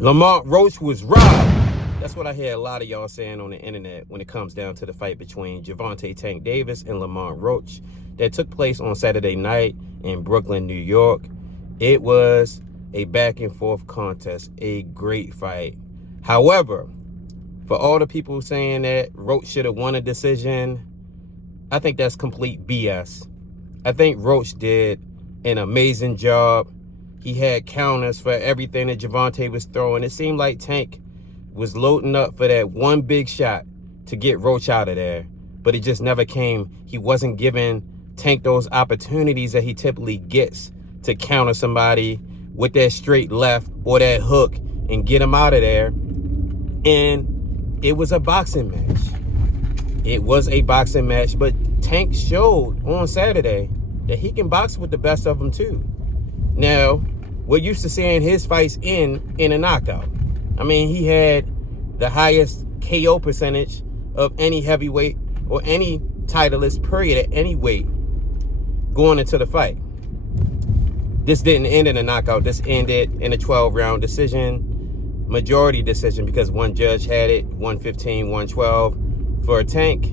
Lamont Roach was robbed. That's what I hear a lot of y'all saying on the internet when it comes down to the fight between Gervonta Tank Davis and Lamont Roach that took place on Saturday night in Brooklyn, New York. It was a back and forth contest, a great fight. However, for all the people saying that Roach should have won a decision, I think that's complete BS. I think Roach did an amazing job. He had counters for everything that Gervonta was throwing. It seemed like Tank was loading up for that one big shot to get Roach out of there, but it just never came. He wasn't giving Tank those opportunities that he typically gets to counter somebody with that straight left or that hook and get him out of there. And it was a boxing match. It was a boxing match, but Tank showed on Saturday that he can box with the best of them too. Now, we're used to seeing his fights in a knockout. I mean, he had the highest KO percentage of any heavyweight or any titleist, period, at any weight going into the fight. This didn't end in a knockout. This ended in a 12-round decision, majority decision, because one judge had it, 115, 112 for a Tank,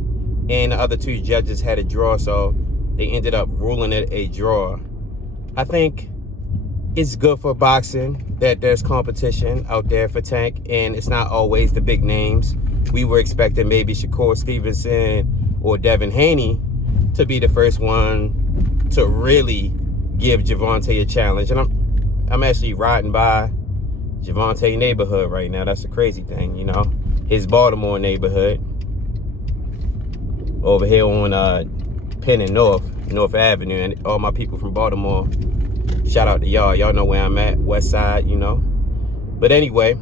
and the other two judges had a draw, so they ended up ruling it a draw. I think it's good for boxing that there's competition out there for Tank, and it's not always the big names. We were expecting maybe Shakur Stevenson or Devin Haney to be the first one to really give Gervonta a challenge. And I'm actually riding by Gervonta neighborhood right now. That's a crazy thing, you know. His Baltimore neighborhood over here on Penn and North Avenue, and all my people from Baltimore, shout out to y'all. Y'all know where I'm at, West Side, you know. But anyway,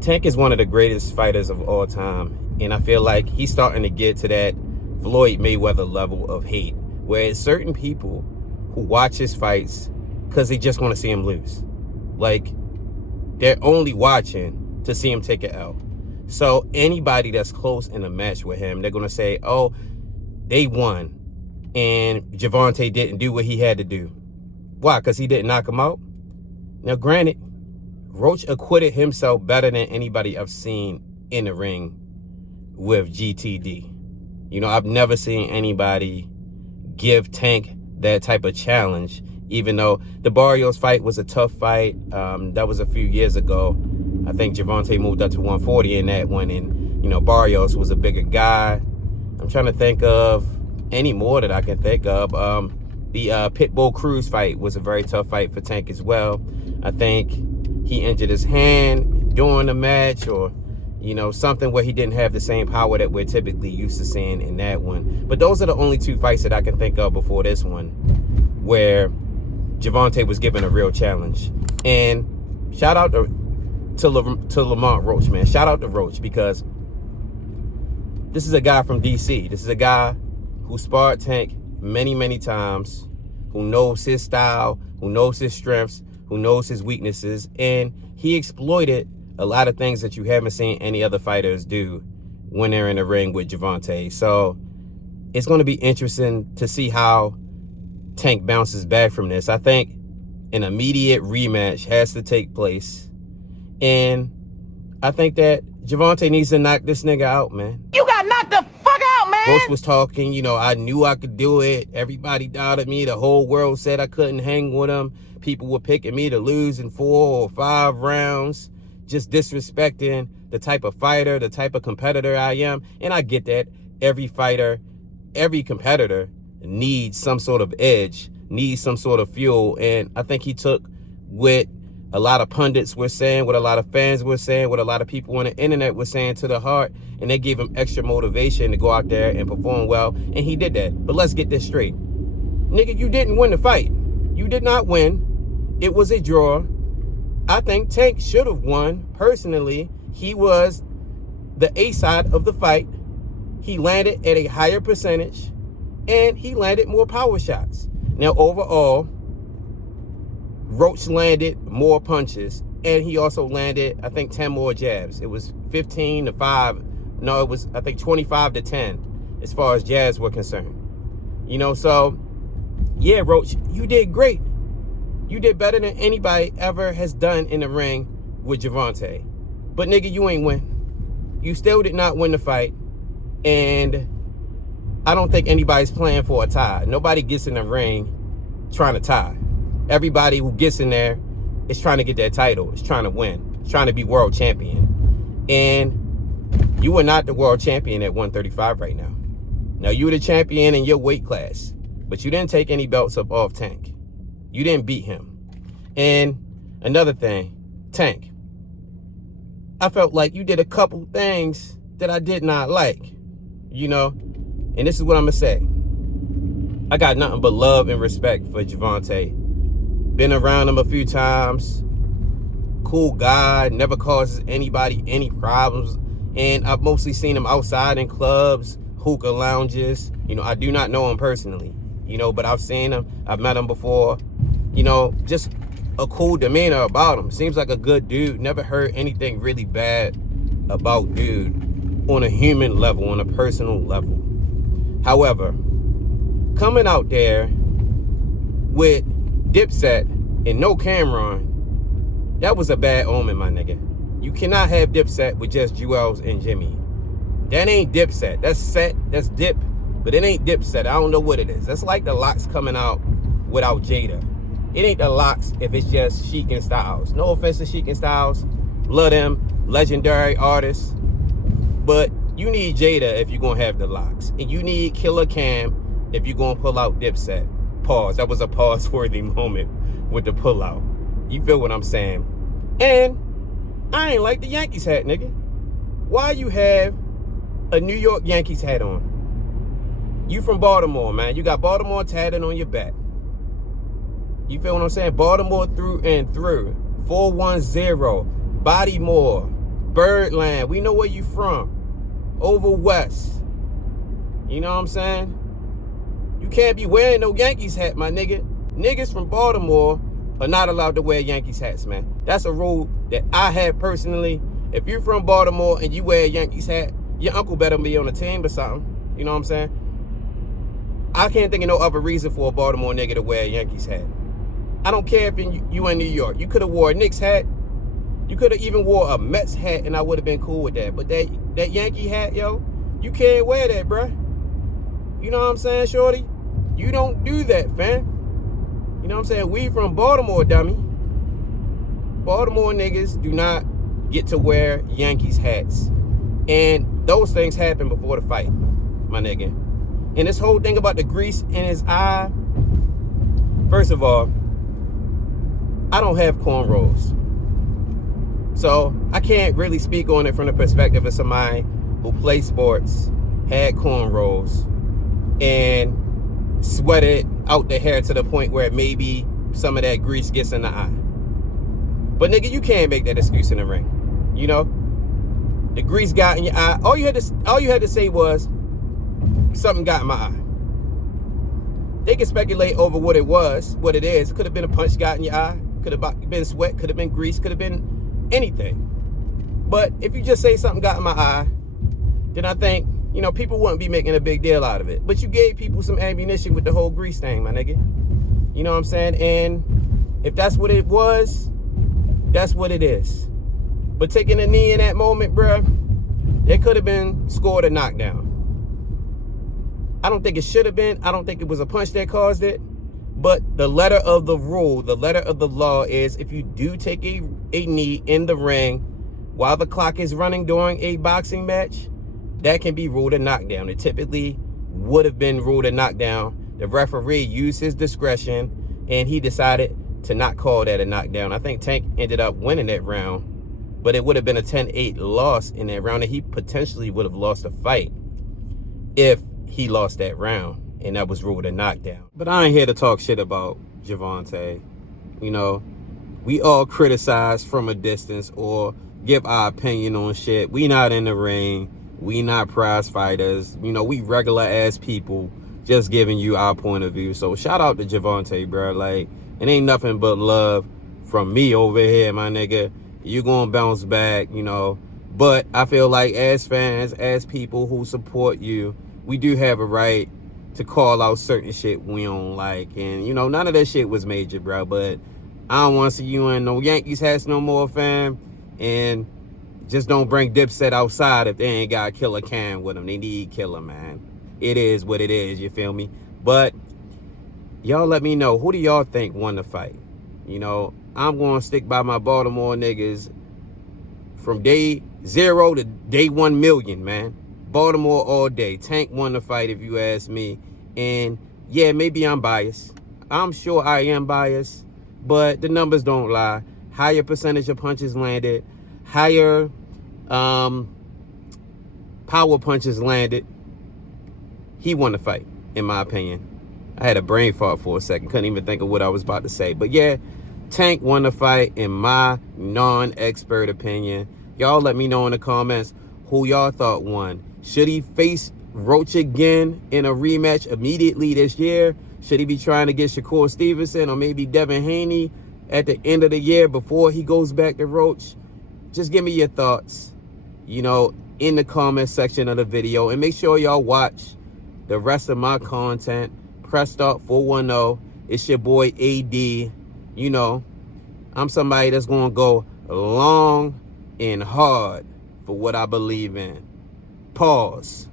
Tank is one of the greatest fighters of all time, and I feel like he's starting to get to that Floyd Mayweather level of hate, where certain people who watch his fights because they just want to see him lose. Like, they're only watching to see him take an L. So anybody that's close in a match with him, they're going to say, oh, they won, and Gervonta didn't do what he had to do. Why? Because he didn't knock him out? Now, granted, Roach acquitted himself better than anybody I've seen in the ring with GTD. You know, I've never seen anybody give Tank that type of challenge, even though the Barrios fight was a tough fight. That was a few years ago. I think Gervonta moved up to 140 in that one, and, you know, Barrios was a bigger guy. I'm trying to think of any more that I can think of. The Pitbull Cruz fight was a very tough fight for Tank as well. I think he injured his hand during the match, or, you know, something where he didn't have the same power that we're typically used to seeing in that one. But those are the only two fights that I can think of before this one where Gervonta was given a real challenge. And shout out to Lamont Roach, man. Shout out to Roach, because this is a guy from DC. This is a guy who sparred Tank many, many times, who knows his style, who knows his strengths, who knows his weaknesses, and he exploited a lot of things that you haven't seen any other fighters do when they're in the ring with Gervonta. So it's going to be interesting to see how Tank bounces back from this. I think an immediate rematch has to take place, and I think that Gervonta needs to knock this nigga out, man. You got knocked the fuck out, man! Roach was talking, you know, I knew I could do it. Everybody doubted me. The whole world said I couldn't hang with him. People were picking me to lose in 4 or 5 rounds, just disrespecting the type of fighter, the type of competitor I am. And I get that. Every fighter, every competitor needs some sort of edge, needs some sort of fuel. And I think he took what a lot of pundits were saying, what a lot of fans were saying, what a lot of people on the internet were saying to the heart, and they gave him extra motivation to go out there and perform well, and he did that. But let's get this straight. Nigga, you didn't win the fight. You did not win. It was a draw. I think Tank should have won. Personally, he was the A side of the fight. He landed at a higher percentage, and he landed more power shots. Now, overall, Roach landed more punches, and he also landed, I think, 10 more jabs. It was 15-5. No, it was, I think, 25-10 as far as jabs were concerned. You know, so, yeah, Roach, you did great. You did better than anybody ever has done in the ring with Gervonta. But nigga, you ain't win. You still did not win the fight. And I don't think anybody's playing for a tie. Nobody gets in the ring trying to tie. Everybody who gets in there is trying to get that title. It's trying to win. It's trying to be world champion. And you are not the world champion at 135 right now. Now, you were the champion in your weight class, but you didn't take any belts up off Tank. You didn't beat him. And another thing, Tank, I felt like you did a couple things that I did not like, you know? And this is what I'm going to say. I got nothing but love and respect for Gervonta. Been around him a few times. Cool guy, never causes anybody any problems. And I've mostly seen him outside in clubs, hookah lounges. You know, I do not know him personally, you know, but I've seen him. I've met him before. You know, just a cool demeanor about him. Seems like a good dude. Never heard anything really bad about dude on a human level, on a personal level. However, coming out there with Dipset and No Cam on, that was a bad omen, my nigga. You cannot have Dipset with just Jewels and Jimmy. That ain't Dipset. That's set. That's Dip. But it ain't Dipset. I don't know what it is. That's like the Locks coming out without Jada. It ain't the Locks if it's just Sheik and Styles. No offense to Sheik and Styles. Love them. Legendary artists. But you need Jada if you're going to have the Locks. And you need Killer Cam if you're going to pull out Dipset. Pause. That was a pause-worthy moment with the pullout. You feel what I'm saying? And I ain't like the Yankees hat, nigga. Why you have a New York Yankees hat on? You from Baltimore, man. You got Baltimore tatted on your back. You feel what I'm saying? Baltimore through and through. 410. Bodymore. Birdland. We know where you from. Over West. You know what I'm saying? You can't be wearing no Yankees hat, my nigga. Niggas from Baltimore are not allowed to wear Yankees hats, man. That's a rule that I have personally. If you're from Baltimore and you wear a Yankees hat, your uncle better be on the team or something. You know what I'm saying? I can't think of no other reason for a Baltimore nigga to wear a Yankees hat. I don't care if you in New York. You could have wore a Knicks hat. You could have even wore a Mets hat and I would have been cool with that. But that Yankee hat, yo, you can't wear that, bruh. You know what I'm saying, shorty? You don't do that, fam. You know what I'm saying? We from Baltimore, dummy. Baltimore niggas do not get to wear Yankees hats. And those things happen before the fight, my nigga. And this whole thing about the grease in his eye, first of all, I don't have cornrows. So I can't really speak on it from the perspective of somebody who plays sports, had cornrows, and sweated out the hair to the point where maybe some of that grease gets in the eye. But nigga, you can't make that excuse in the ring. You know? The grease got in your eye. All you had to say was something got in my eye. They can speculate over what it was, what it is. It could have been a punch got in your eye. Could have been sweat. Could have been grease. Could have been anything. But if you just say something got in my eye, then I think, you know, people wouldn't be making a big deal out of it. But you gave people some ammunition with the whole grease thing, my nigga. You know what I'm saying? And if that's what it was, that's what it is. But taking a knee in that moment, bruh, it could have been scored a knockdown. I don't think it should have been. I don't think it was a punch that caused it. But the letter of the rule, the letter of the law is if you do take a knee in the ring while the clock is running during a boxing match, that can be ruled a knockdown. It typically would have been ruled a knockdown. The referee used his discretion, and he decided to not call that a knockdown. I think Tank ended up winning that round, but it would have been a 10-8 loss in that round, and he potentially would have lost the fight if he lost that round, and that was ruled a knockdown. But I ain't here to talk shit about Gervonta. You know, we all criticize from a distance or give our opinion on shit. We not in the ring. We not prize fighters. You know, we regular ass people just giving you our point of view. So shout out to Gervonta, bro. Like, it ain't nothing but love from me over here, my nigga. You gonna bounce back, you know. But I feel like as fans, as people who support you, we do have a right to call out certain shit we don't like. And, you know, none of that shit was major, bro. But I don't want to see you in no Yankees hats no more, fam. And just don't bring Dipset outside if they ain't got Killer Cam with them. They need Killer, man. It is what it is, you feel me? But y'all let me know, who do y'all think won the fight? You know, I'm going to stick by my Baltimore niggas from day 0 to day 1 million, man. Baltimore all day. Tank won the fight, if you ask me. And yeah, maybe I'm biased. I'm sure I am biased, but the numbers don't lie. Higher percentage of punches landed, higher power punches landed. He won the fight, in my opinion. I had a brain fart for a second. Couldn't even think of what I was about to say. But yeah, Tank won the fight in my non-expert opinion. Y'all let me know in the comments who y'all thought won. Should he face Roach again in a rematch immediately this year? Should he be trying to get Shakur Stevenson or maybe Devin Haney at the end of the year before he goes back to Roach? Just give me your thoughts, you know, in the comment section of the video. And make sure y'all watch the rest of my content. Press Start 410. It's your boy AD. You know, I'm somebody that's going to go long and hard for what I believe in. Pause.